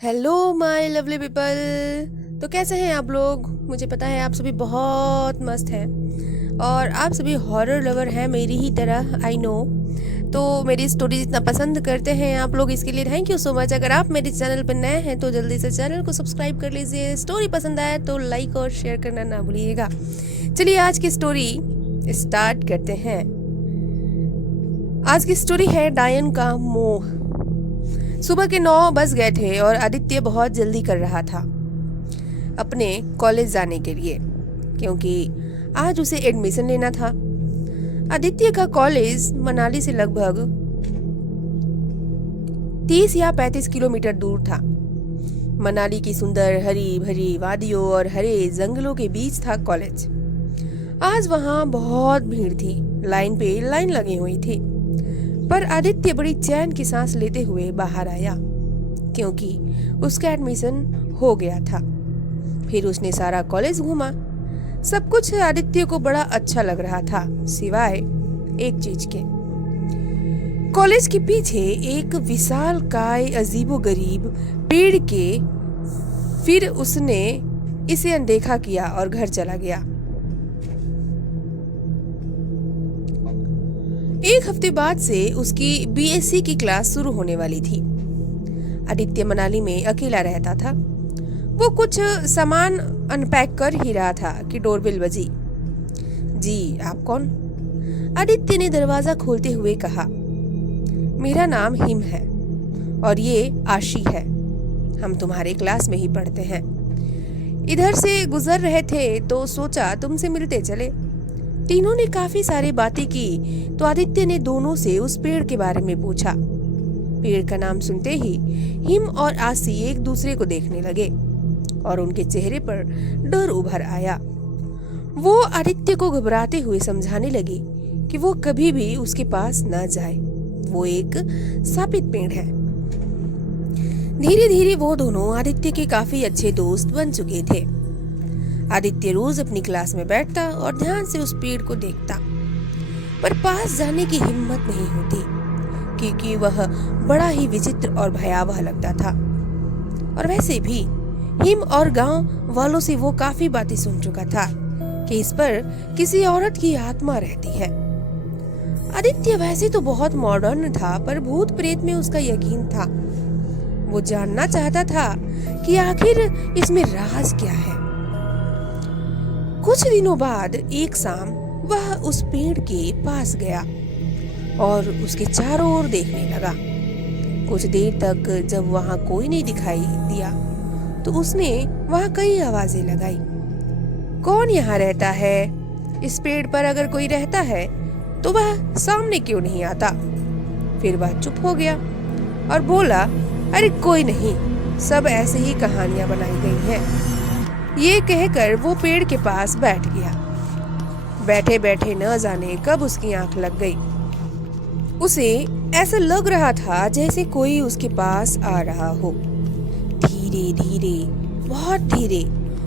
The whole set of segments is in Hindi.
Hello my lovely people. तो कैसे हैं आप लोग? मुझे पता है आप सभी बहुत मस्त हैं और आप सभी हॉरर लवर हैं मेरी ही तरह, आई नो। तो मेरी स्टोरी जितना पसंद करते हैं आप लोग, इसके लिए थैंक यू सो मच। अगर आप मेरे चैनल पर नए हैं तो जल्दी से चैनल को सब्सक्राइब कर लीजिए। स्टोरी पसंद आए तो लाइक और शेयर करना ना भूलिएगा। चलिए आज की स्टोरी स्टार्ट करते हैं। आज की स्टोरी है डायन का मोह। सुबह के 9 बज गए थे और आदित्य बहुत जल्दी कर रहा था अपने कॉलेज जाने के लिए, क्योंकि आज उसे एडमिशन लेना था। आदित्य का कॉलेज मनाली से लगभग 30 या 35 किलोमीटर दूर था। मनाली की सुंदर हरी भरी वादियों और हरे जंगलों के बीच था कॉलेज। आज वहां बहुत भीड़ थी, लाइन पे लाइन लगी हुई थी। पर आदित्य बड़ी चैन की सांस लेते हुए बाहर आया, क्योंकि उसका एडमिशन हो गया था। फिर उसने सारा कॉलेज घूमा। सब कुछ आदित्य को बड़ा अच्छा लग रहा था, सिवाय एक चीज के। कॉलेज के पीछे एक विशालकाय अजीबोगरीब पेड़ के। फिर उसने इसे अनदेखा किया और घर चला गया। एक हफ्ते बाद से उसकी बीएससी की क्लास शुरू होने वाली थी। आदित्य मनाली में अकेला रहता था। वो कुछ सामान अनपैक कर ही रहा था कि डोरबेल बजी। जी, आप कौन? आदित्य ने दरवाजा खोलते हुए कहा। मेरा नाम हिम है और ये आशी है। हम तुम्हारे क्लास में ही पढ़ते हैं। इधर से गुजर रहे थे तो सोचा तुमसे मिलते चले। तीनों ने काफी सारी बातें की तो आदित्य ने दोनों से उस पेड़ के बारे में पूछा। पेड़ का नाम सुनते ही हिम और आसी एक दूसरे को देखने लगे और उनके चेहरे पर डर उभर आया। वो आदित्य को घबराते हुए समझाने लगी कि वो कभी भी उसके पास न जाए। वो एक शापित पेड़ है। धीरे धीरे वो दोनों आदित्य के काफी अच्छे दोस्त बन चुके थे। आदित्य रोज अपनी क्लास में बैठता और ध्यान से उस पेड़ को देखता, पर पास जाने की हिम्मत नहीं होती, क्योंकि वह बड़ा ही विचित्र और भयावह लगता था। और वैसे भी हिम और गांव वालों से वो काफी बातें सुन चुका था कि इस पर किसी औरत की आत्मा रहती है। आदित्य वैसे तो बहुत मॉडर्न था, पर भूत प्रेत में उसका यकीन था। वो जानना चाहता था कि आखिर इसमें राज क्या है। कुछ दिनों बाद एक शाम वह उस पेड़ के पास गया और उसके चारों ओर देखने लगा। कुछ देर तक जब वहां कोई नहीं दिखाई दिया तो उसने वहां कई आवाजें लगाई। कौन यहाँ रहता है? इस पेड़ पर अगर कोई रहता है तो वह सामने क्यों नहीं आता? फिर वह चुप हो गया और बोला, अरे कोई नहीं, सब ऐसे ही कहानियां बनाई गई हैं। ये कहकर वो पेड़ के पास बैठ गया। बैठे बैठे न जाने कब उसकी आंख लग गई। उसे ऐसा लग रहा था जैसे कोई उसके पास आ रहा हो, धीरे धीरे, बहुत धीरे।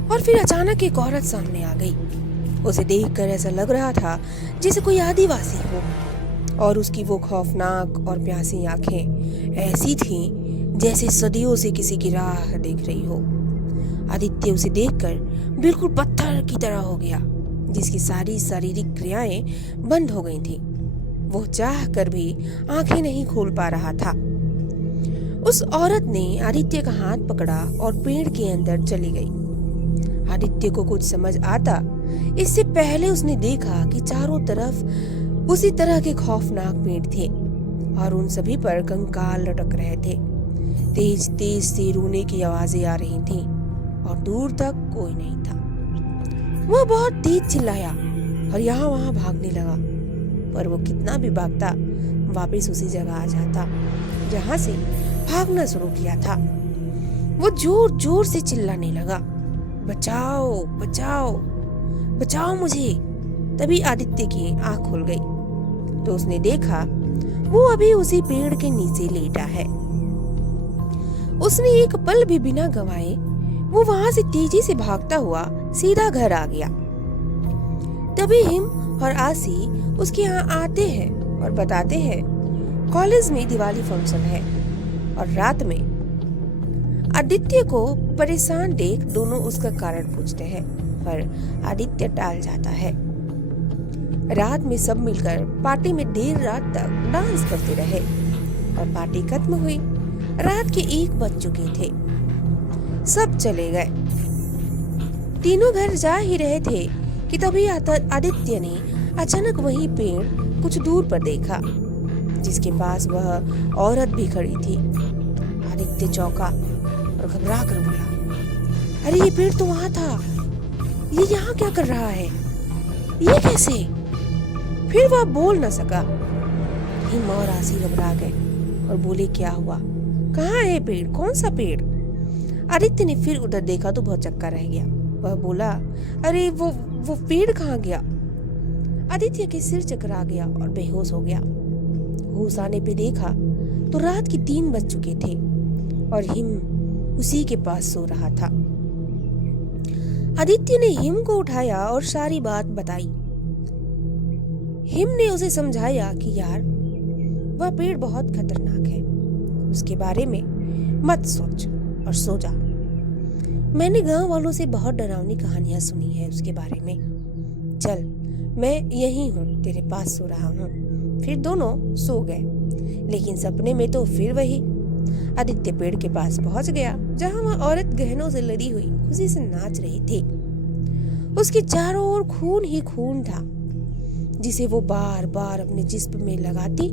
और फिर अचानक एक औरत सामने आ गई। उसे देखकर ऐसा लग रहा था जैसे कोई आदिवासी हो, और उसकी वो खौफनाक और प्यासी आंखें ऐसी थीं जैसे सदियों से किसी की राह देख रही हो। आदित्य उसे देखकर बिल्कुल पत्थर की तरह हो गया, जिसकी सारी शारीरिक क्रियाएं बंद हो गई थी। वो चाह कर भी आंखें नहीं खोल पा रहा था। उस औरत ने आदित्य का हाथ पकड़ा और पेड़ के अंदर चली गई। आदित्य को कुछ समझ आता इससे पहले उसने देखा कि चारों तरफ उसी तरह के खौफनाक पेड़ थे और उन सभी पर कंकाल लटक रहे थे। तेज तेज से रोने की आवाजें आ रही थीं और दूर तक कोई नहीं था। वह बहुत तेज चिल्लाया और यहाँ वहां भागने लगा, पर वो कितना भी भागता वापस उसी जगह आ जाता जहां से भागना शुरू किया था। वो जोर जोर से चिल्लाने लगा, बचाओ बचाओ बचाओ मुझे। तभी आदित्य की आंख खुल गई तो उसने देखा वो अभी उसी पेड़ के नीचे लेटा है। उसने एक पल भी बिना गंवाए वो वहां से तेजी से भागता हुआ सीधा घर आ गया। तभी हिम और आसी उसके यहाँ आते हैं और बताते हैं कॉलेज में दिवाली फंक्शन है और रात में आदित्य को परेशान देख दोनों उसका कारण पूछते हैं, पर आदित्य टाल जाता है। रात में सब मिलकर पार्टी में देर रात तक डांस करते रहे और पार्टी खत्म हुई। रात के 1 बज चुके थे। सब चले गए। तीनों घर जा ही रहे थे कि तभी आदित्य ने अचानक वही पेड़ कुछ दूर पर देखा, जिसके पास वह औरत भी खड़ी थी। आदित्य चौंका और घबरा कर बोला, अरे ये पेड़ तो वहां था, ये यहाँ क्या कर रहा है, ये कैसे? फिर वह बोल न सका। हिम और आसी घबरा गए और बोले, क्या हुआ, कहाँ है पेड़, कौन सा पेड़? आदित्य ने फिर उधर देखा तो बहुत चक्का रह गया। वह बोला, अरे वो पेड़ कहाँ गया? आदित्य के सिर चकरा गया और बेहोश हो गया। होश आने पे देखा तो रात के 3 बज चुके थे और हिम उसी के पास सो रहा था। आदित्य ने हिम को उठाया और सारी बात बताई। हिम ने उसे समझाया कि यार, वह पेड़ बहुत खतरनाक है, उसके बारे में मत सोच और सो जा। मैंने गांव वालों से बहुत डरावनी कहानियां सुनी है उसके बारे में। चल, मैं यहीं हूँ, तेरे पास सो रहा हूँ। फिर दोनों सो गए, लेकिन सपने में तो फिर वही। आदित्य पेड़ के पास पहुंच गया, जहां वह औरत गहनों से लदी हुई खुशी से नाच रही थी। उसके चारों ओर खून ही खून था, जिसे वो बार बार अपने जिस्म में लगाती।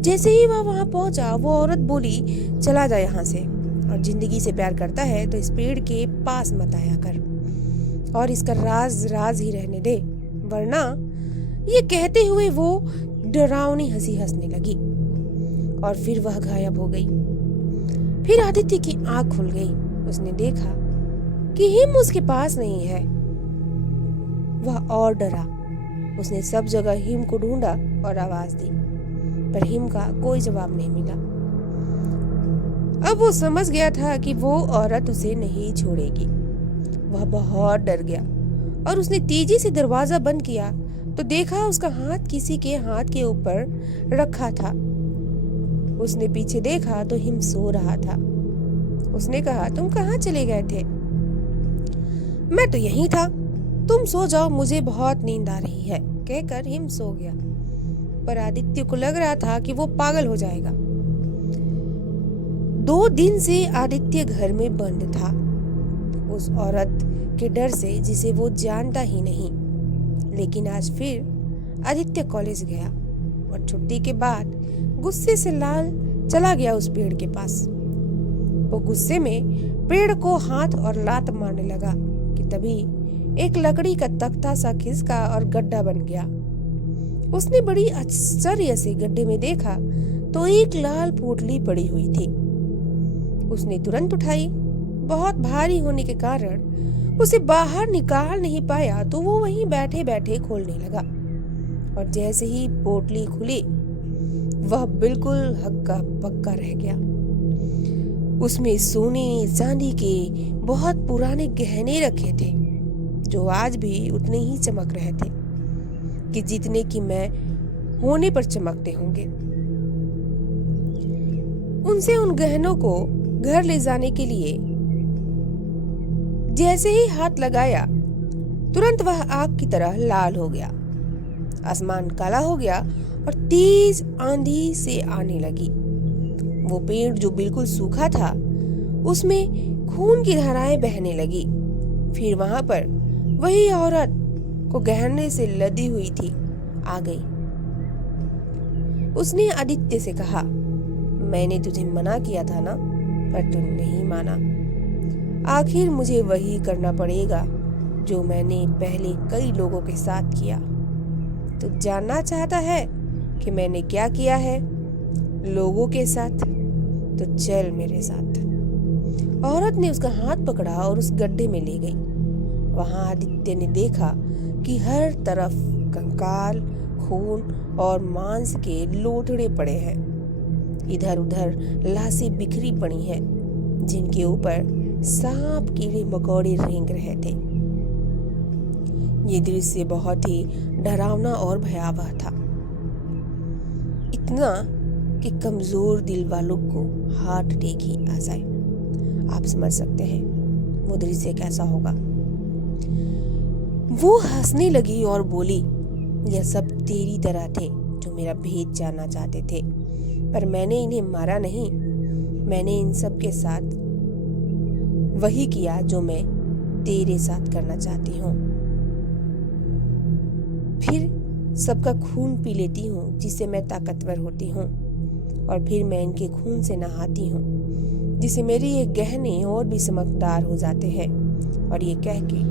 जैसे ही वह वहां पहुंचा, वो औरत बोली, चला जा यहाँ से, और जिंदगी से प्यार करता है तो इस पेड़ के पास मत आया कर, और इसका राज राज ही रहने दे, वरना। ये कहते हुए वो डरावनी हंसी हंसने लगी और फिर वह गायब हो गई। फिर आदित्य की आंख खुल गई। उसने देखा कि हिम उसके पास नहीं है। वह और डरा। उसने सब जगह हिम को ढूंढा और आवाज दी, पर हिम का कोई जवाब नहीं मिला। अब वो समझ गया था कि वो औरत उसे नहीं छोड़ेगी। वह बहुत डर गया और उसने तेजी से दरवाजा बंद किया तो देखा उसका हाथ किसी के हाथ के ऊपर रखा था। उसने पीछे देखा तो हिम सो रहा था। उसने कहा, तुम कहाँ चले गए थे? मैं तो यहीं था, तुम सो जाओ, मुझे बहुत नींद आ रही है, कहकर हिम सो गया। पर आदित्य को लग रहा था कि वो पागल हो जाएगा। 2 दिन से आदित्य घर में बंद था, उस औरत के डर से जिसे वो जानता ही नहीं। लेकिन आज फिर आदित्य कॉलेज गया और छुट्टी के बाद गुस्से से लाल चला गया उस पेड़ के पास। वो गुस्से में पेड़ को हाथ और लात मारने लगा कि तभी एक लकड़ी का तख्ता सा खिसका और गड्ढा बन गया। उसने बड़ी आश्चर्य से गड्ढे में देखा तो एक लाल पोटली पड़ी हुई थी। उसने तुरंत उठाई। बहुत भारी होने के कारण उसे बाहर निकाल नहीं पाया तो वो वहीं बैठे बैठे खोलने लगा, और जैसे ही पोटली खुली वह बिल्कुल हक्का बक्का रह गया। उसमें सोने चांदी के बहुत पुराने गहने रखे थे, जो आज भी उतने ही चमक रहे थे कि जितने कि मैं होने पर चमकते होंगे। उनसे उन गहनों को घर ले जाने के लिए जैसे ही हाथ लगाया, तुरंत वह आग की तरह लाल हो गया। आसमान काला हो गया और तेज आंधी से आने लगी। वो पेड़ जो बिल्कुल सूखा था, उसमें खून की धाराएं बहने लगी। फिर वहां पर वही औरत को गहने से लदी हुई थी आ गई। उसने आदित्य से कहा, मैंने तुझे मना किया था ना, पर तू नहीं माना। आखिर मुझे वही करना पड़ेगा जो मैंने पहले कई लोगों के साथ किया। तू जानना चाहता है कि मैंने क्या किया है लोगों के साथ? तो चल मेरे साथ। औरत ने उसका हाथ पकड़ा और उस गड्ढे में ले गई। वहां आदित्य ने देखा कि हर तरफ कंकाल, खून और मांस के लोथड़े पड़े हैं। इधर उधर लाशें बिखरी पड़ी हैं, जिनके ऊपर सांप, कीड़े मकोड़े रेंग रहे थे। ये दृश्य बहुत ही डरावना और भयावह था, इतना कि कमजोर दिल वालों को हार्ट अटैक ही आ जाए। आप समझ सकते हैं वो दृश्य कैसा होगा। वो हंसने लगी और बोली, यह सब तेरी तरह थे जो मेरा भेद जानना चाहते थे, पर मैंने इन्हें मारा नहीं। मैंने इन सब के साथ वही किया जो मैं तेरे साथ करना चाहती हूँ। फिर सबका खून पी लेती हूँ जिससे मैं ताकतवर होती हूँ, और फिर मैं इनके खून से नहाती हूँ जिससे मेरे ये गहने और भी चमकदार हो जाते हैं। और ये कह के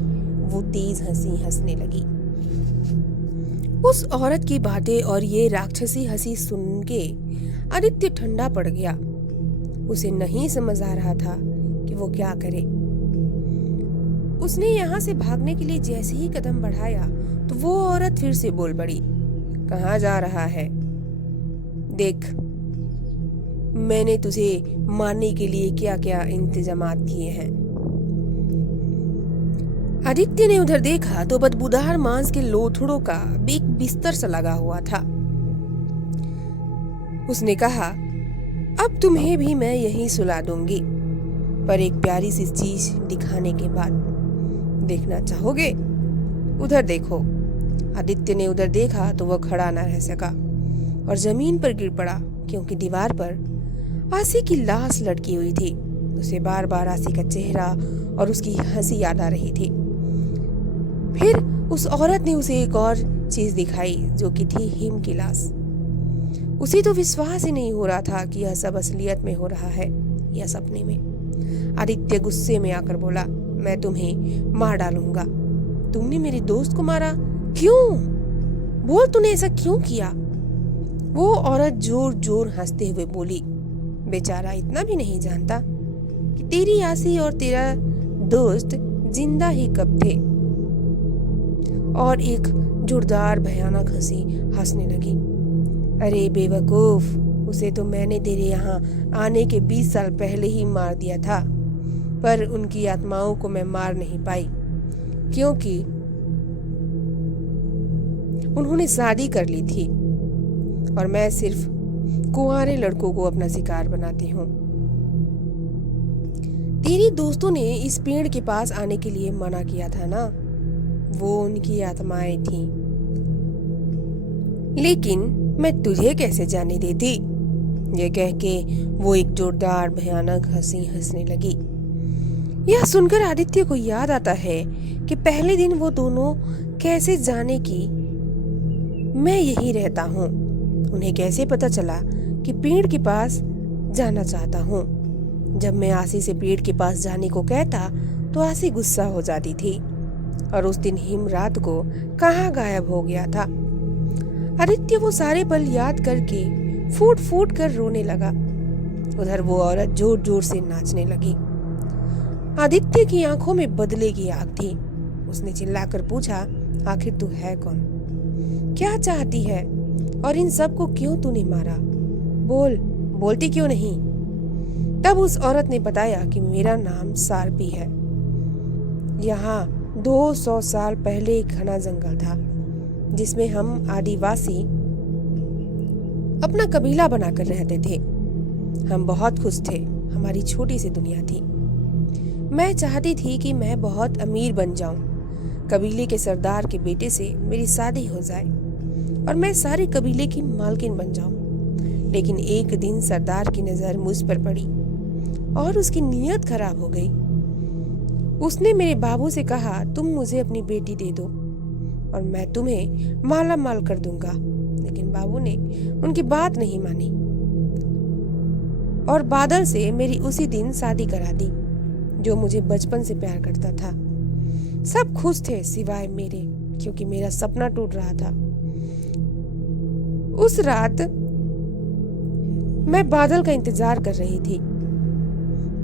वो तेज हंसी हंसने लगी। उस औरत की बातें और ये राक्षसी हंसी सुन के आदित्य ठंडा पड़ गया। उसे नहीं समझ आ रहा था कि वो क्या करे। उसने यहाँ से भागने के लिए जैसे ही कदम बढ़ाया तो वो औरत फिर से बोल पड़ी, कहाँ जा रहा है? देख, मैंने तुझे मारने के लिए क्या क्या इंतजामात किए हैं। आदित्य ने उधर देखा तो बदबूदार मांस के लोथड़ों का एक बिस्तर सा लगा हुआ था। उसने कहा, अब तुम्हें भी मैं यहीं सुला दूंगी, पर एक प्यारी सी चीज दिखाने के बाद। देखना चाहोगे? उधर देखो। आदित्य ने उधर देखा तो वह खड़ा न रह सका और जमीन पर गिर पड़ा, क्योंकि दीवार पर आसी की लाश लटकी हुई थी। उसे बार बार आसी का चेहरा और उसकी हंसी याद आ रही थी। फिर उस औरत ने उसे एक और चीज दिखाई, जो कि थी हिम की लाश। उसे तो विश्वास ही नहीं हो रहा था कि यह सब असलियत में हो रहा है या सपने में। आदित्य गुस्से में आकर बोला, मैं तुम्हें मार डालूंगा। तुमने मेरे दोस्त को मारा? क्यों? बोल, तूने ऐसा क्यों किया? वो औरत जोर जोर हंसते हुए बोली, बेचारा इतना भी नहीं जानता कि तेरी आसी और तेरा दोस्त जिंदा ही कब थे। और एक जोरदार भयानक हंसी हंसने लगी। अरे बेवकूफ, उसे तो मैंने तेरे यहाँ आने के 20 साल पहले ही मार दिया था, पर उनकी आत्माओं को मैं मार नहीं पाई, क्योंकि उन्होंने शादी कर ली थी और मैं सिर्फ कुंवारे लड़कों को अपना शिकार बनाती हूँ। तेरी दोस्तों ने इस पेड़ के पास आने के लिए मना किया था ना, वो उनकी आत्माएं थीं। लेकिन मैं तुझे कैसे जाने देती? ये कह के वो एक जोरदार भयानक हंसी हंसने लगी। यह सुनकर आदित्य को याद आता है कि पहले दिन वो दोनों कैसे जाने की मैं यही रहता हूँ। उन्हें कैसे पता चला कि पेड़ के पास जाना चाहता हूँ। जब मैं आसी से पेड़ के पास जाने को कहता तो आसी गुस्सा हो जाती थी, और उस दिन हिम रात को कहाँ गायब हो गया था। आदित्य वो सारे पल याद करके फूट फूट कर रोने लगा। उधर वो औरत जोर जोर से नाचने लगी। आदित्य की आंखों में बदले की आग थी। उसने चिल्लाकर पूछा, आखिर तू है कौन? क्या चाहती है? और इन सब को क्यों तूने मारा? बोलती क्यों नहीं? तब उस औरत ने बताया कि मेरा नाम सारपी है। यहाँ 200 साल पहले एक घना जंगल था जिसमें हम आदिवासी अपना कबीला बनाकर रहते थे। हम बहुत खुश थे। हमारी छोटी सी दुनिया थी। मैं चाहती थी कि मैं बहुत अमीर बन जाऊं। कबीले के सरदार के बेटे से मेरी शादी हो जाए और मैं सारे कबीले की मालकिन बन जाऊं। लेकिन एक दिन सरदार की नजर मुझ पर पड़ी और उसकी नीयत खराब हो गई। उसने मेरे बाबू से कहा, तुम मुझे अपनी बेटी दे दो और मैं तुम्हें माला माल कर दूंगा। लेकिन बाबू ने उनकी बात नहीं मानी और बादल से मेरी उसी दिन शादी करा दी, जो मुझे बचपन से प्यार करता था। सब खुश थे सिवाय मेरे, क्योंकि मेरा सपना टूट रहा था। उस रात मैं बादल का इंतजार कर रही थी।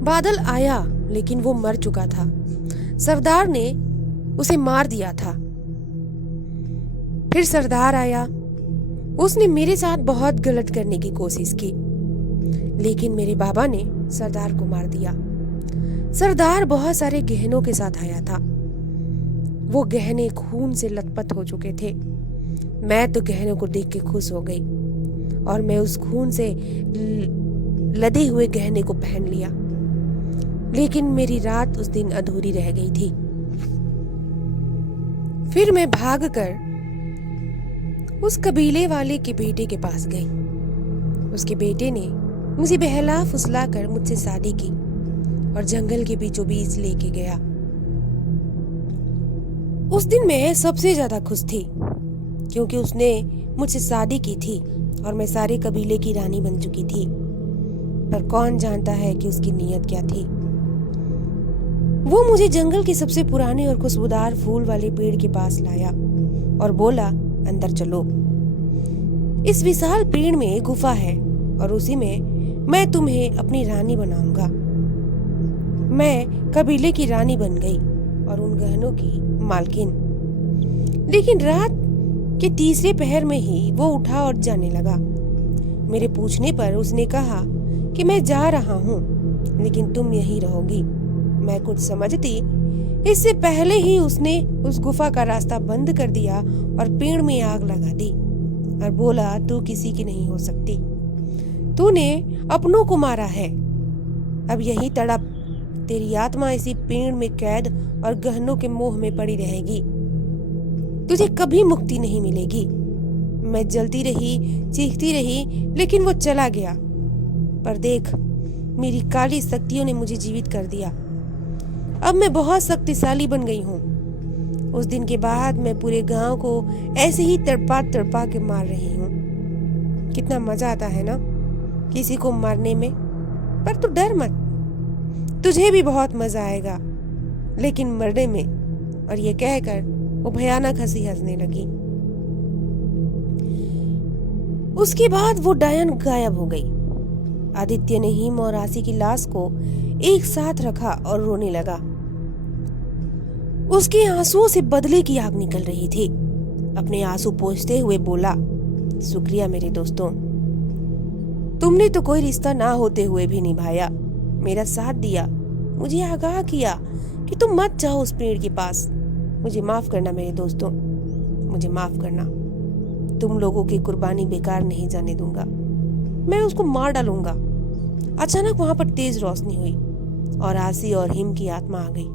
बादल आया, लेकिन वो मर चुका था। सरदार ने उसे मार दिया था। फिर सरदार आया। उसने मेरे साथ बहुत गलत करने की कोशिश की, लेकिन मेरे बाबा ने सरदार को मार दिया। सरदार बहुत सारे गहनों के साथ आया था। वो गहने खून से लथपथ हो चुके थे। मैं तो गहनों को देख के खुश हो गई और मैं उस खून से लदे हुए गहने को पहन लिया। लेकिन मेरी रात उस दिन अधूरी रह गई थी। फिर मैं भागकर उस कबीले वाले के बेटे के पास गई। उसके बेटे ने मुझे बहला फुसला कर मुझसे शादी की और जंगल के बीचों बीच लेके गया। उस दिन मैं सबसे ज्यादा खुश थी क्योंकि उसने मुझसे शादी की थी और मैं सारे कबीले की रानी बन चुकी थी। पर कौन जानता है कि उसकी नीयत क्या थी। वो मुझे जंगल के सबसे पुराने और खुशबूदार फूल वाले पेड़ के पास लाया और बोला, अंदर चलो। इस विशाल पेड़ में एक गुफा है और उसी में मैं तुम्हें अपनी रानी बनाऊंगा। मैं कबीले की रानी बन गई और उन गहनों की मालकिन। लेकिन रात के तीसरे पहर में ही वो उठा और जाने लगा। मेरे पूछने पर उसने कहा कि मैं जा रहा हूँ, लेकिन तुम यहीं रहोगी। मैं कुछ समझती इससे पहले ही उसने उस गुफा का रास्ता बंद कर दिया और पेड़ में आग लगा दी और बोला, तू किसी की नहीं हो सकती। तूने अपनों को मारा है। अब यही तड़प, तेरी आत्मा इसी पेड़ में कैद और गहनों के मोह में पड़ी रहेगी। तुझे कभी मुक्ति नहीं मिलेगी। मैं जलती रही, चीखती रही, लेकिन वो चला गया। पर देख, मेरी काली शक्तियों ने मुझे जीवित कर दिया। अब मैं बहुत शक्तिशाली बन गई हूँ। उस दिन के बाद मैं पूरे गांव को ऐसे ही तड़पा तड़पा के मार रही हूँ। कितना मजा आता है ना किसी को मारने में। पर तू डर मत, तुझे भी बहुत मजा आएगा, लेकिन मरने में। और ये कहकर वो भयानक हंसी हंसने लगी। उसके बाद वो डायन गायब हो गई। आदित्य ने हिम और आसी की लाश को एक साथ रखा और रोने लगा। उसके आंसुओं से बदले की आग निकल रही थी। अपने आंसू पोंछते हुए बोला, शुक्रिया मेरे दोस्तों, तुमने तो कोई रिश्ता ना होते हुए भी निभाया, मेरा साथ दिया, मुझे आगाह किया कि तुम मत जाओ उस पेड़ के पास। मुझे माफ करना मेरे दोस्तों, मुझे माफ करना। तुम लोगों की कुर्बानी बेकार नहीं जाने दूंगा। मैं उसको मार डालूंगा। अचानक वहां पर तेज रोशनी हुई और आसी और हिम की आत्मा आ गई।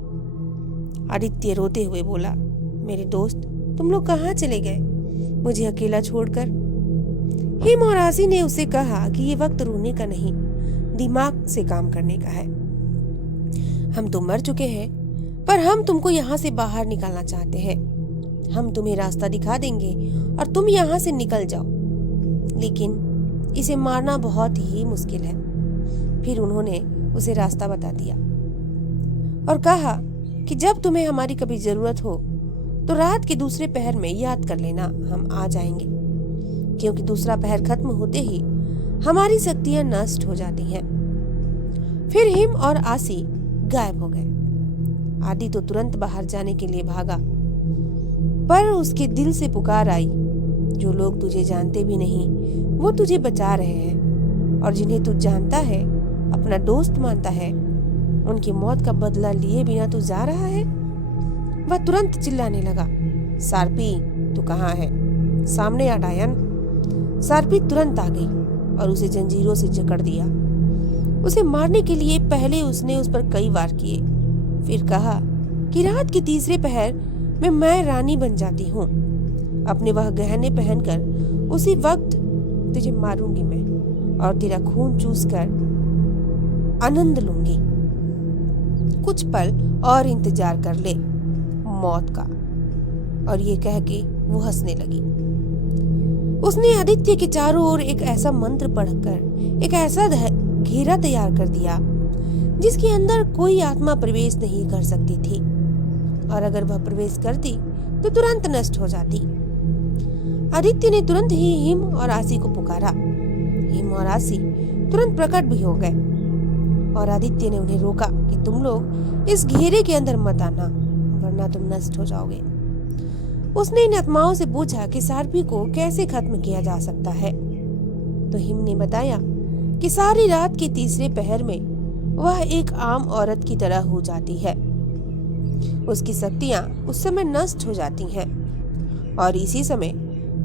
आदित्य रोते हुए बोला, मेरे दोस्त, तुम लोग कहाँ चले गए मुझे अकेला छोड़कर? हिम और आसी ने उसे कहा कि ये वक्त रोने का नहीं, दिमाग से काम करने का है। हम तो मर चुके हैं, पर हम तुमको यहाँ से बाहर निकालना चाहते हैं। हम तुम्हें रास्ता दिखा देंगे और तुम यहाँ से निकल जाओ, लेकिन इसे मारना बहुत ही मुश्किल है। फिर उन्होंने उसे रास्ता बता दिया और कहा कि जब तुम्हें हमारी कभी जरूरत हो तो रात के दूसरे पहर में याद कर लेना, हम आ जाएंगे। क्योंकि दूसरा पहर खत्म होते ही हमारी शक्तियां नष्ट हो जाती हैं। फिर हिम और आसी गायब हो गए। आदि तो तुरंत बाहर जाने के लिए भागा, पर उसके दिल से पुकार आई, जो लोग तुझे जानते भी नहीं वो तुझे बचा रहे हैं, और जिन्हें तू जानता है, अपना दोस्त मानता है, उनकी मौत का बदला लिए बिना तू जा रहा है। वह तुरंत चिल्लाने लगा, सार्पी तू कहाँ है? सामने आ डायन। सार्पी तुरंत आ गई और उसे जंजीरों से जकड़ दिया। उसे मारने के लिए पहले उसने उस पर कई वार किए, फिर कहा कि रात के तीसरे पहर में मैं रानी बन जाती हूँ। अपने वह गहने पहनकर उसी वक्त तुझे मारूंगी मैं और तेरा खून चूस कर आनंद लूंगी। कुछ पल और इंतजार कर ले मौत का। और ये कह के वो हंसने लगी। उसने आदित्य के चारों ओर एक ऐसा मंत्र पढ़कर एक ऐसा घेरा तैयार कर दिया जिसके अंदर कोई आत्मा प्रवेश नहीं कर सकती थी, और अगर वह प्रवेश करती तो तुरंत नष्ट हो जाती। आदित्य ने तुरंत ही हिम और आसी को पुकारा। हिम और आसी तुरंत प्रकट भी हो गए और आदित्य ने उन्हें रोका कि तुम लोग इस घेरे के अंदर मत आना, वरना तुम नष्ट हो जाओगे। उसने इन आत्माओं से पूछा कि सार्पी को कैसे खत्म किया जा सकता है। तो हिम ने बताया कि सारी रात के तीसरे पहर में वह एक आम औरत की तरह हो जाती है। उसकी शक्तियां उस समय नष्ट हो जाती हैं और इसी समय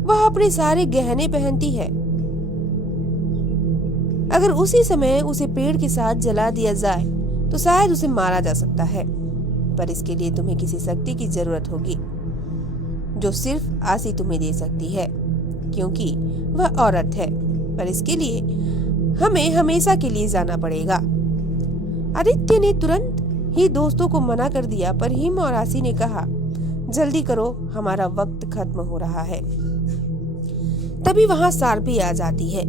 वह अपने सारे गहने पहनती है। अगर उसी समय उसे पेड़ के साथ जला दिया जाए तो शायद उसे मारा जा सकता है, पर इसके लिए तुम्हें किसी शक्ति की जरूरत होगी जो सिर्फ आसी तुम्हें दे सकती है, क्योंकि वह औरत है। पर इसके लिए हमें हमेशा के लिए जाना पड़ेगा। आदित्य ने तुरंत ही दोस्तों को मना कर दिया, पर हिम और आसी ने कहा, जल्दी करो, हमारा वक्त खत्म हो रहा है। तभी वहां सार्पी आ जाती है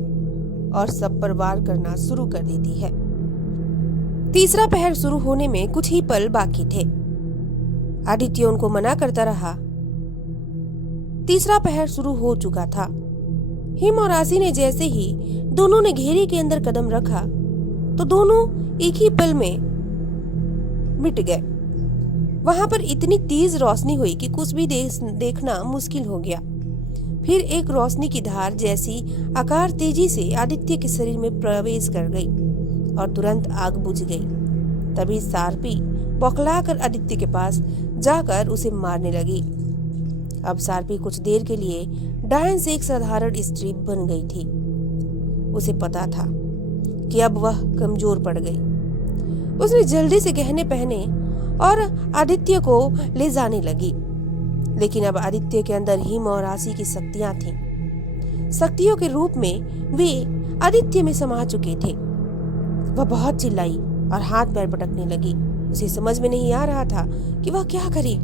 और सब पर वार करना शुरू कर देती है। तीसरा पहर शुरू होने में कुछ ही पल बाकी थे। आदित्य उनको मना करता रहा। तीसरा पहर शुरू हो चुका था। हिम और आसी ने जैसे ही दोनों ने घेरे के अंदर कदम रखा तो दोनों एक ही पल में मिट गए। वहां पर इतनी तेज रोशनी हुई कि कुछ भी देखना मुश्किल हो गया। फिर एक रोशनी की धार जैसी आकार तेजी से आदित्य के शरीर में प्रवेश कर गई और तुरंत आग बुझ गई। तभी सार्पी बौखलाकर आदित्य के पास जाकर उसे मारने लगी। अब सार्पी कुछ देर के लिए डायन से एक साधारण स्त्री बन गई थी। उसे पता था कि अब वह कमजोर पड़ गई। उसने जल्दी से गहने पहने और आदित्य को ले जाने लगी। लेकिन अब आदित्य के अंदर हिम और आसी की शक्तियां थीं। शक्तियों के रूप में वे आदित्य में समा चुके थे। वह बहुत चिल्लाई और हाथ पैर पटकने लगी। उसे समझ में नहीं आ रहा था कि वह क्या करे।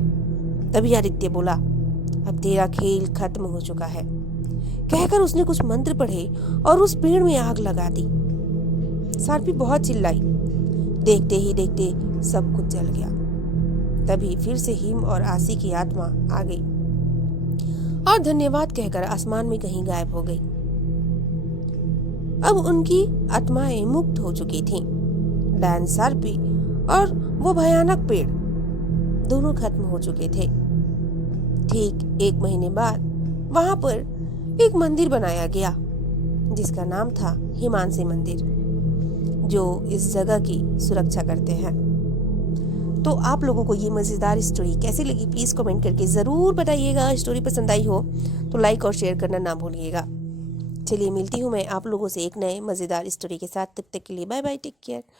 तभी आदित्य बोला, अब तेरा खेल खत्म हो चुका है। कहकर उसने कुछ मंत्र पढ़े और उस पेड़ में आग लगा दी। सार्पी बहुत चिल्लाई। देखते ही देखते सब कुछ जल गया। तभी फिर से हिम और आसी की आत्मा आ गई और धन्यवाद कहकर आसमान में कहीं गायब हो गई। अब उनकी आत्माएं मुक्त हो चुकी थीं। डायन, सार्पी और वो भयानक पेड़ दोनों खत्म हो चुके थे। ठीक 1 महीने बाद वहां पर एक मंदिर बनाया गया जिसका नाम था हिमांशी मंदिर, जो इस जगह की सुरक्षा करते हैं। तो आप लोगों को ये मजेदार स्टोरी कैसी लगी प्लीज कमेंट करके जरूर बताइएगा। स्टोरी पसंद आई हो तो लाइक और शेयर करना ना भूलिएगा। चलिए मिलती हूँ मैं आप लोगों से एक नए मजेदार स्टोरी के साथ। तब तक के लिए बाय बाय, टेक केयर।